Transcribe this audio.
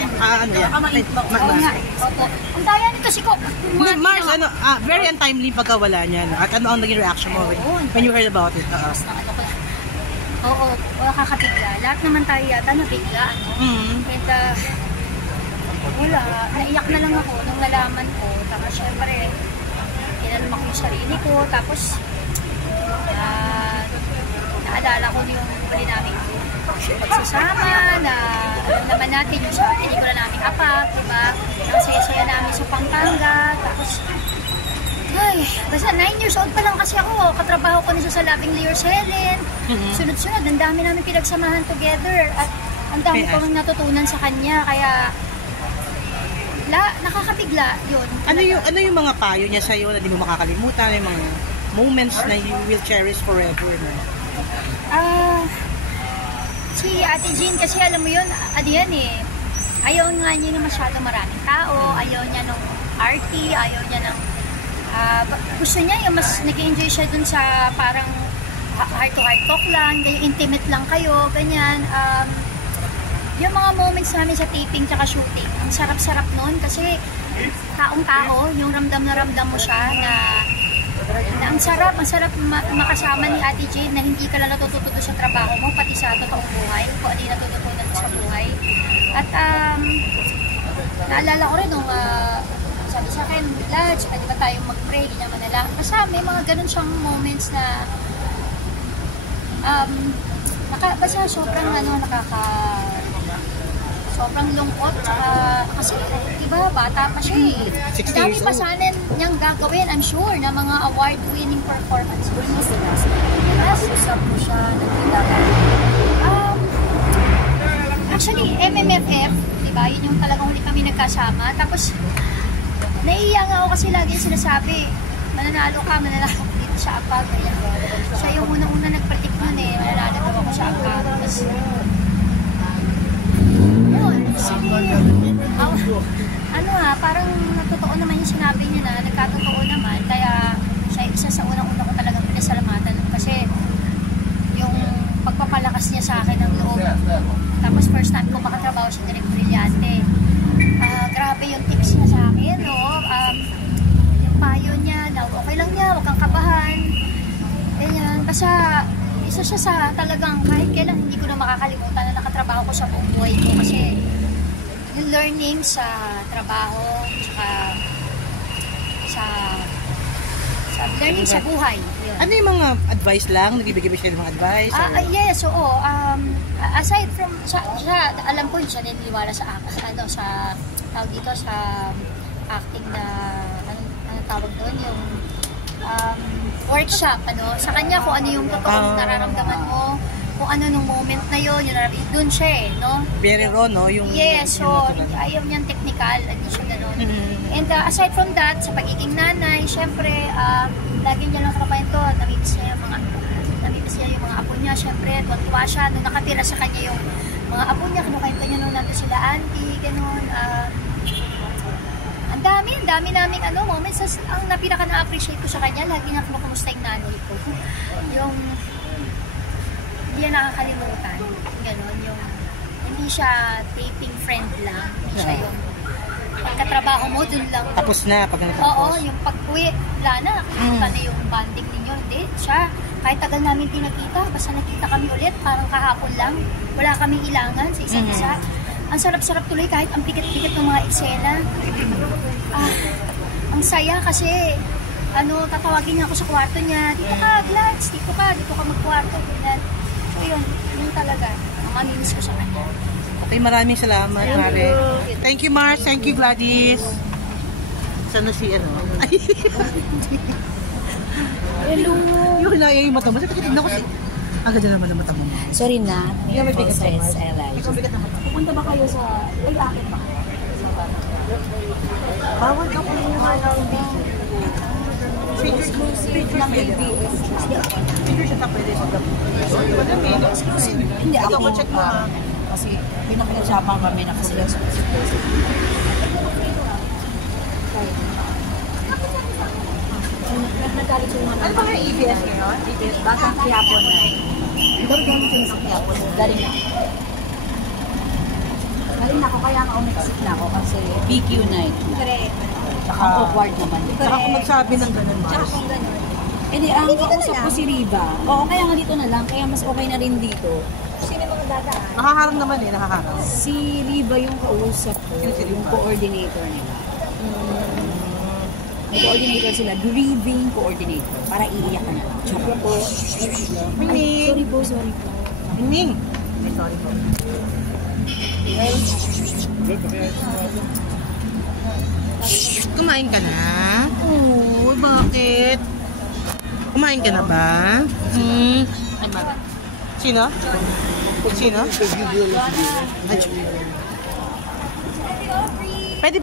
ano yan? Oo nga. Opo. Ang daya nito si Ko. Mars, ano, very untimely pagkawala niya. No? At ano ang naging reaction mo when you heard about it? Oo, nakakabigla. Lahat naman tayo yata nabigla. And wala, naiyak na lang ako nung nalaman ko. Tapos syempre, kinalma ko yung sarili ko. Tapos, naalala ko yung huli namin pagsasama, na alam naman natin yung sa pelikula namin Apak, diba? Nakasaya-saya namin sa Pampanga. Tapos, ay, basta 9 years old pa lang kasi ako. Katrabaho ko na siya sa Loving Leors Helen. Sunod-sunod, ang dami namin pinagsamahan together. At ang dami ko nang natutunan sa kanya. Kaya, nakakabigla yun. Ano yung mga payo niya sa'yo na di mo makakalimutan? Yung mga moments na you will cherish forever? No? Si Ate Jean, kasi alam mo yun, yan eh. Ayaw nga niya na masyado maraming tao. Ayaw niya ng party. Ayaw niya ng... gusto niya yung mas nag-enjoy siya dun sa parang heart-to-heart talk lang. Intimate lang kayo, ganyan. Yung mga moments namin sa taping tsaka shooting, ang sarap-sarap nun kasi taong-tao, yung ramdam na ramdam mo siya na ang sarap makasama ni Ate Jane na hindi ka lang natututo sa trabaho mo, pati sa totoong buhay, kung ano yung natututunan sa buhay. At naalala ko rin nung sabi sa akin, Lads, pwede ba tayong mag-pray, ganyan manala. Kasi may mga ganun siyang moments na basta sobrang sobrang lungkot, kasi diba, bata pa siya eh. Dami pa sana niyang gagawin, I'm sure, na mga award-winning performance. Usap mo siya, nakita ka? Actually, MMFF, diba, yun yung talagang huli kami nagkasama. Tapos, naiiyak ako kasi lagi sinasabi, mananalo ka dito sa Apag. Siya yung unang-una nag-predict nun eh, mananalo daw ako sa Apag. Tapos, parang totoo naman yung sinabi niya na nagkatotoo naman, kaya siya isa sa unang-una ko talagang pinasalamatan kasi yung pagpapalakas niya sa akin ng loob. Tapos first time ko makatrabaho siya Direk Brillante. Grabe yung tips niya sa akin, no? Yung payo niya na okay lang niya, huwag kang kabahan. Ganyan, basta isa siya sa talagang kahit kailan hindi ko na makakalimutan na nakatrabaho ko sa buong buhay ko kasi yung learning sa trabaho, sa learning sa buhay. Yun. Ano yung mga advice lang? Nagbibigay ba siya ng mga advice? Yes, oo. Aside from, alam ko siya niniwala sa tawag dito, sa acting na, anong tawag doon, yung workshop, sa kanya kung ano yung totoong nararamdaman mo, kung ano nung moment na yun, doon siya eh, no? Very raw, no? Yes, so ayaw niyang technical, hindi siya gano'n. And aside from that, sa pagiging nanay, syempre, lagi niya lang kapapayento, namimiss niya yung mga apo niya, syempre, tuwa siya, nung nakatira sa kanya yung mga apo niya, kinukwento niya nung nandun sila auntie, gano'n. Ang dami naming moments. Ang pinaka na-appreciate ko sa kanya, lagi niya kumusta yung nanay ko. Yung hindi niya nakakalimutan. Ganon, yung hindi siya taping friend lang. Hindi siya yung pagkatrabaho mo, dun lang. Tapos na, pag natapos. Oo, yung pag-uwi, wala na. Nakikita na yung bonding ninyo. Hindi, siya, kahit tagal namin pinakita, basta nakita kami ulit, parang kahapon lang. Wala kaming ilangan sa isa't isa. Ang sarap-sarap tuloy kahit ang pikit-pikit ng mga eksena. Ang saya kasi, tatawagin niya ako sa kwarto niya, dito ka, Glads, dito ka magkwarto. So yun talaga, ang mamimiss ko sa kanya. Okay, maraming salamat, Mare. Thank you, Mars. Thank you, Gladys. Sana si Hello. Yung hinaya yung mata mo. Tignan ko si... Ang ganda naman ang mata mo. Sorry na. Hindi may bigat naman. Pupunta ba kayo sa... Ay, akin ba? Bawal ka po yung Exclusive ng ABS. Picture siya pwede sa Exclusive. Hindi ako. Check mo ha. Kasi pinakinagsapang kami na kasi nagalit yung mga... Ano ba nga ABS ngayon? ABS, baka kiyapon na. Pero gamit yung sa kiyapon. Galing na. Halina ako, kaya nga umexit na ako kasi PQ night. Correct. Ang awkward naman. Saka kung magsabi ng ganun, Tsaka Mars. kung gano'n. Eh di, ang kausap ko si Riva. Oo, kaya nga dito na lang. Kaya mas okay na rin dito. Sino mga dadaan? Nakaharang naman eh, nakaharang. Si Riva yung kausap ko. Sino si Riva? Yung coordinator nila. May coordinator sila. Grieving coordinator. Para iiyak ka na lang. Charot po. Ming! Sorry po, sorry po. Ming! Ay, sorry po. Kumain ka na? Oo, bakit? Kumain ka na ba? Ay, Mara. Sino? Sino? Ay,